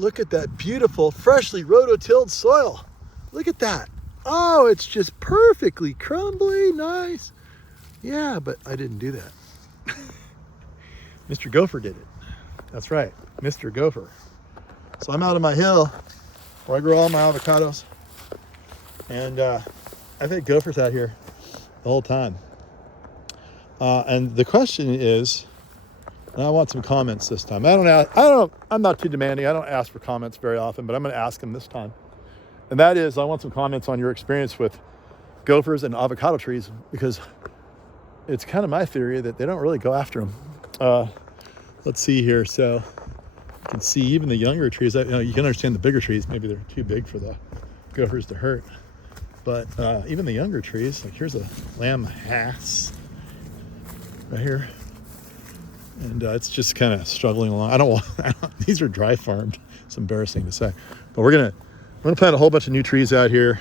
look at that beautiful, freshly rototilled soil. Look at that. Oh, it's just perfectly crumbly, nice. Yeah, but I didn't do that. Mr. Gopher did it. That's right, Mr. Gopher. So I'm out on my hill where I grow all my avocados. And I've had gophers out here the whole time. And the question is, and I want some comments this time. I'm not too demanding. I don't ask for comments very often, but I'm going to ask them this time. And that is, I want some comments on your experience with gophers and avocado trees, because it's kind of my theory that they don't really go after them. Let's see here. So you can see even the younger trees. You can understand the bigger trees. Maybe they're too big for the gophers to hurt. But even the younger trees, like here's a lamb hass right here. And it's just kind of struggling along. These are dry farmed. It's embarrassing to say. But we're gonna plant a whole bunch of new trees out here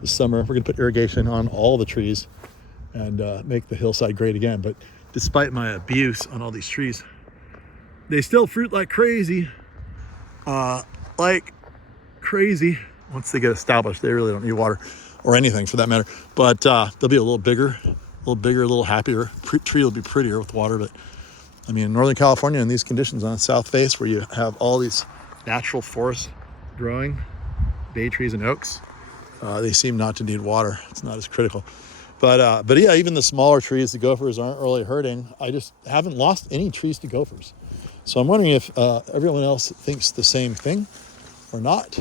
this summer. We're gonna put irrigation on all the trees and make the hillside great again. But despite my abuse on all these trees, they still fruit like crazy. Once they get established, they really don't need water or anything for that matter. But they'll be a little bigger, a little happier. Tree will be prettier with water. But I mean, in Northern California, in these conditions on the south face, where you have all these natural forests growing, bay trees and oaks, they seem not to need water. It's not as critical. But yeah, even the smaller trees, the gophers aren't really hurting. I just haven't lost any trees to gophers. So I'm wondering if everyone else thinks the same thing or not.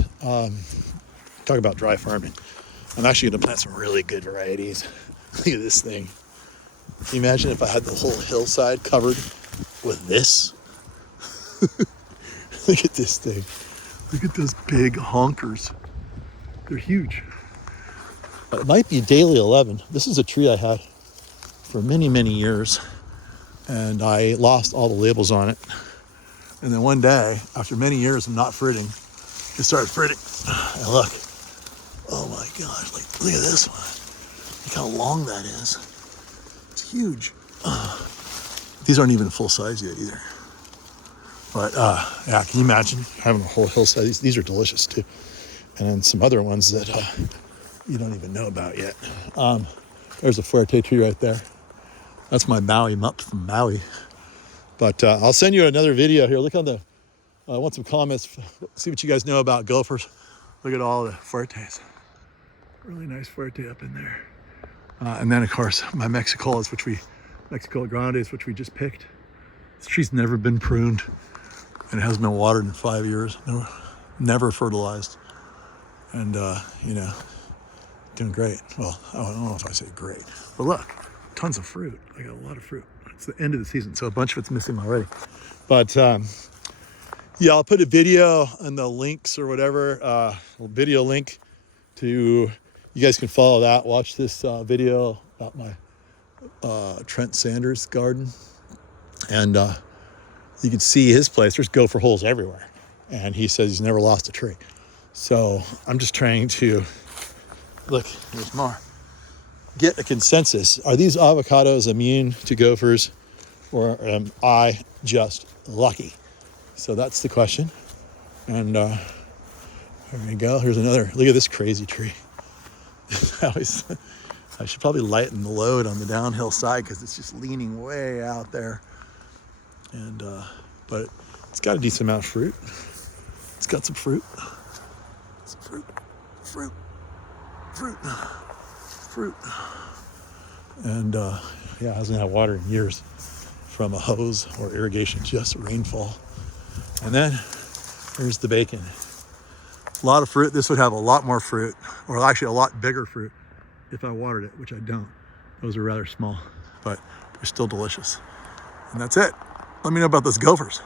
Talk about dry farming. I'm actually going to plant some really good varieties. Look at this thing. Can you imagine if I had the whole hillside covered with this? Look at this thing. Look at those big honkers. They're huge. It might be Daily 11. This is a tree I had for many, many years, and I lost all the labels on it. And then one day, after many years of not fruiting, it started fruiting. And look, oh my gosh, look at this one. Look how long that is. It's huge. These aren't even full size yet either. But yeah, can you imagine having a whole hillside? These are delicious too. And then some other ones that you don't even know about yet. There's a fuerte tree right there. That's my Maui mup from Maui. But I'll send you another video here. Look on the, I want some comments. See what you guys know about gophers. Look at all the fuertes. Really nice fuerte up in there. And then of course my Mexico Grandes, which we just picked. This tree's never been pruned and it hasn't been watered in 5 years. Never fertilized. And doing great. Well, I don't know if I say great, but look, tons of fruit. I got a lot of fruit. It's the end of the season, so a bunch of it's missing already. But yeah, I'll put a video in the links or whatever, a video link to, you guys can follow that. Watch this video about my Trent Sanders garden. And you can see his place. There's gopher holes everywhere. And he says he's never lost a tree. So I'm just trying to, look, there's more. Get a consensus. Are these avocados immune to gophers, or am I just lucky? So that's the question. And there we go. Here's another. Look at this crazy tree. I should probably lighten the load on the downhill side because it's just leaning way out there. And but it's got a decent amount of fruit. It's got some fruit. Some fruit. And yeah, hasn't had water in years from a hose or irrigation, just rainfall. And then here's the bacon. A lot of fruit. This would have a lot more fruit, or actually a lot bigger fruit if I watered it, which I don't. Those are rather small, but they're still delicious. And that's it. Let me know about those gophers.